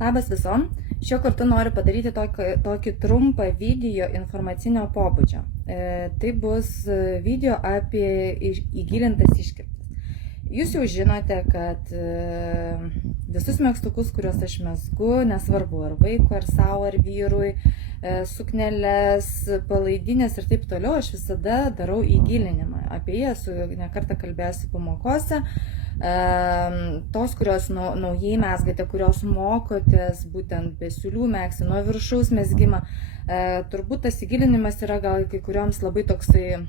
Labas visom. Šiuo kartu noriu padaryti tokį trumpą video informacinio pobūdžio. Tai bus video apie įgilintas iškirptes. Jūs jau žinote, kad visus megztukus, kuriuos aš mezgu, nesvarbu ar vaikui, ar savo, ar vyrui, sukneles, palaidinės ir taip toliau, aš visada darau įgilinimą. Apie jį esu nekartą kalbėjusi pamokose. Tos, kurios naujai mezgate, kurios mokotės būtent be siūlių megzti, nuo viršaus mezgimą, turbūt tas įgilinimas yra gal kai kurioms labai toksai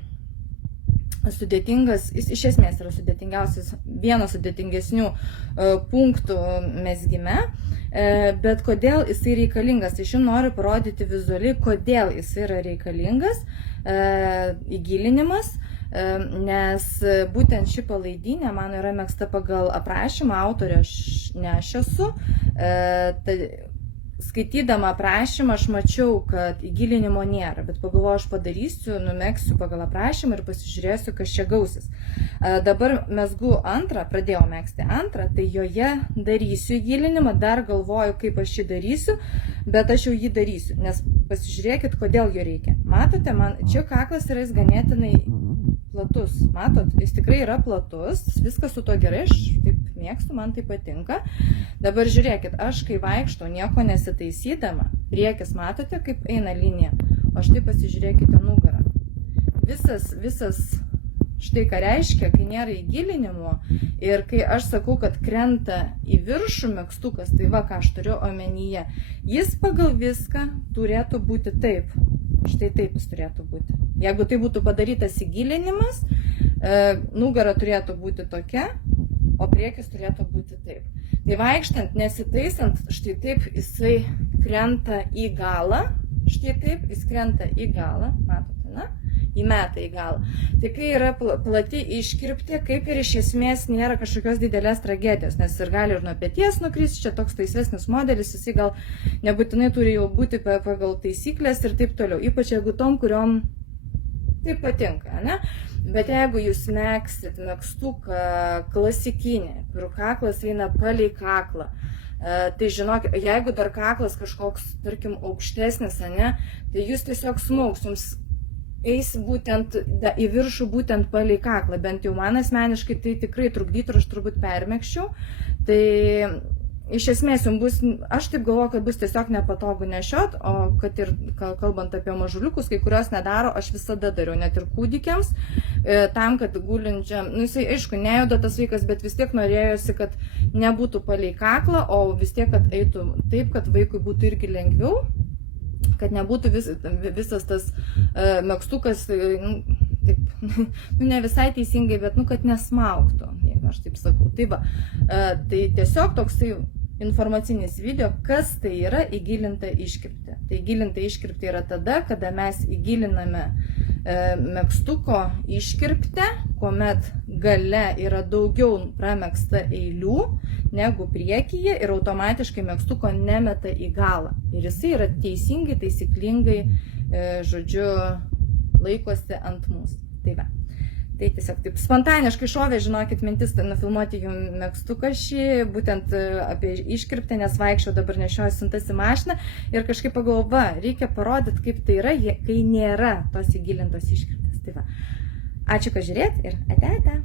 sudėtingas, jis iš esmės yra sudėtingiausias, vienas sudėtingesnių punktų mezgime, bet kodėl jisai reikalingas, tai šiandien noriu parodyti vizualiai, kodėl jisai yra reikalingas įgilinimas, nes būtent ši palaidinė mano yra megzta pagal aprašymą, autorė ne aš esu. Skaitydama aprašymą aš mačiau, kad įgilinimo nėra, bet pagalvoju, aš padarysiu, numegsiu pagal aprašymą ir pasižiūrėsiu, kas čia gausis. Dabar mezgu antrą, pradėjau megzti antrą, tai joje darysiu įgilinimą, dar galvoju, kaip aš jį darysiu, bet aš jau jį darysiu, nes pasižiūrėkit, kodėl jo reikia. Matote, man čia kaklas yra jis ganėtinai platus, matot, jis tikrai yra platus, viskas su to gerai, aš taip mėgstu, man tai patinka. Dabar žiūrėkit, aš kai vaikštau, nieko nesitaisydama, priekis matote, kaip eina linija, o štai pasižiūrėkite nugarą. Visas štai ką reiškia, kai nėra įgilinimo ir kai aš sakau, kad krenta į viršų megztukas, tai va, ką aš turiu omenyje, jis pagal viską turėtų būti taip. Štai taip jis turėtų būti. Jeigu tai būtų padarytas įgilinimas, nugara turėtų būti tokia, o priekis turėtų būti taip. Tai vaikštant, nesitaisant, štai taip jisai krenta į galą, štai taip jis krenta į galą, matote, na? Įmeta į galą. Tai kai yra plati iškirptė, kaip ir iš esmės nėra kažkokios didelės tragedijos, nes ir gali ir nuo peties nukristi, čia toks laisvesnis modelis, jisai gal nebūtinai turi jau būti pagal taisyklės ir taip toliau, ypač jeigu tom, kuriom taip patinka, ne? Bet jeigu jūs megzsit megztuką klasikinį, kur kaklas eina palei kaklą, tai žinok, jeigu dar kaklas kažkoks, tarkim, aukštesnis, ne, tai jūs tiesiog smaugs, jums eis būtent į viršų būtent palei kaklą, bent jau man asmeniškai tai tikrai trukdytų ir aš turbūt permegščiau. Tai iš esmės jums bus, aš taip galvoju, kad bus tiesiog nepatogu nešiot, o kad ir kalbant apie mažuliukus, kai kurios nedaro, aš visada dariau, net ir kūdikiams, tam, kad gulinčiam, nu jisai aišku, nejuda tas vaikas, bet vis tiek norėjosi, kad nebūtų palei kaklą, o vis tiek, kad eitų taip, kad vaikui būtų irgi lengviau, kad nebūtų visas tas megztukas, taip, ne visai teisingai, bet kad nesmaugtų, jeigu aš taip sakau. Tai va, tai tiesiog toksai informacinis video, kas tai yra įgilinta iškirptė. Tai įgilinta iškirptė yra tada, kada mes įgiliname megztuko iškirptę, kuomet gale yra daugiau pramegzta eilių negu priekyje ir automatiškai megztuko nemeta į galą. Ir jisai yra teisingai, taisyklingai, žodžiu, laikosi ant mūsų. Tai va. Tai tiesiog taip spontaniškai šovė, žinokit, mintis nufilmuoti jums megztuką šį, būtent apie iškirptę, nes vaikščiau dabar nešioju siuntas į mašiną ir kažkaip pagalvoju, reikia parodyti, kaip tai yra, kai nėra tos įgilintos iškirptės. Tai va. Ačiū, kad žiūrėt ir ate.